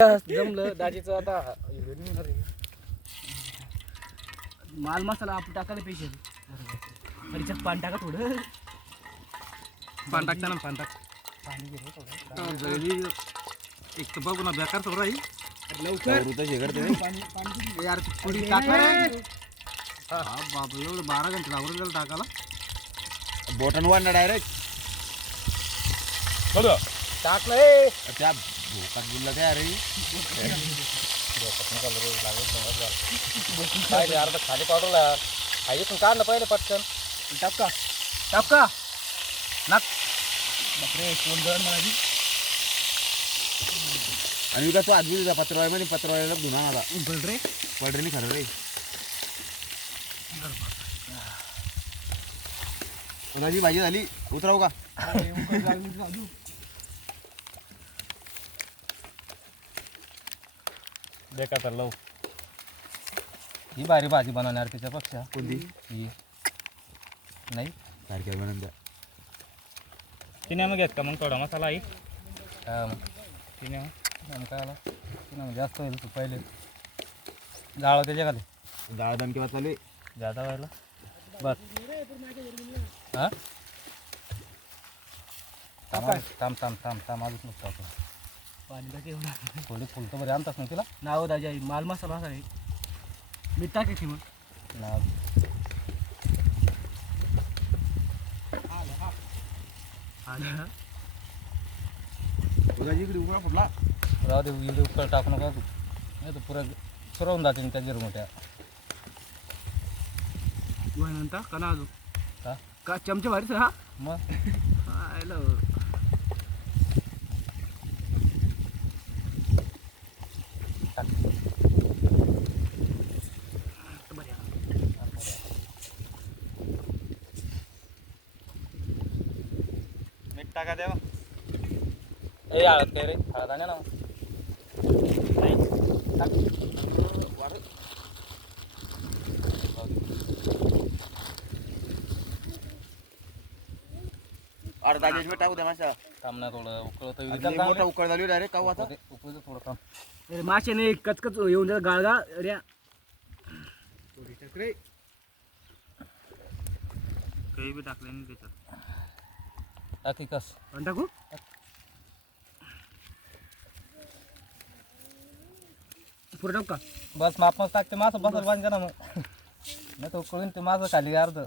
जमलं दाजीचं आता माल मसाला आपण टाकायला पाहिजे. हरीच्यात पाणी टाका थोडं. पाणी टाकता ना पाणी टाक. पाणी घे थोडं. एक तर बघू ना बेकार थोडं राहील. लवकर यार थोडी टाकणार. हा बाबा एवढं 12 घंटे लागून गेलं टाकायला. बोटन वाढणार डायरेक्ट टाकलंय त्या भोकात बोलला काय अरे अर्धा खाली पावडरला खाली पण काढलं पहिले पटकन. टापका टापका नाक बापरे कोण जण माझी. आणि कसं आजूबाजूचा पत्रवाळ्यामध्ये पत्रवाळ्याला धुना आला रे पडरे नाही खरं रे. उन्हाची भाजी झाली उतराव का. देखा तर लव ही भारी भाजी बनवणार त्याच्यापेक्षा. कोणती ही नाही सारख्या बनवून तिने मग घेत का मग थोडा मसाला आहे तिने मग काय आला तिने जास्त होईल तू पहिले जाळं त्याच्या खाली डाळ दण किंवा चालू जादा व्हायला बस. हां थांब थांब थांब थांब अजून नुसतं आपण पाणी थोडी फुलतं बरे आणतात ना तिला नाव दाजी माल मसाला असा आहे. मीठ टाकायची मग नाव इकडे उघडा फुटला राहू दे इकडे उकळ टाकू नका तू नाही तर पुऱ्या सुरवून जाते त्या जिरमोठ्या. नंतर का ना अजून का चमचे भारीच हा मग मीठ टाका द्या ए हळद काय रे हळद आणा ना अर्धा गेज टाकू द्या माशा थांब ना थोडं उकळत मोठा उकळ झाली डायरेक्ट काऊ आता उकळत थोडं काम. अरे माशाने कचकच येऊन जात गाळगा अरे थोडी टाकरे काही बी टाकले नाही त्याच्यात टाकी कस टाकू पुढे टाकू का बस माप टाकते मासं बसायला पाहिजे ना मग नाही तर उकळून ते मासं खाली अर्ध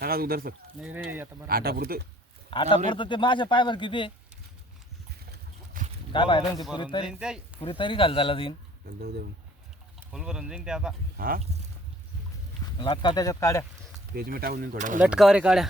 टाका उधर सर नाही रे आता आटा पुरतं आता पुरतं ते माझ्या पायवर किती काय पाहिजे पुरी तरी घाल झाला जाईन फुल भरून जाईन ते आता. हा लटका त्याच्यात काड्या पेज मी टाकून थोडा लटका रे काड्या.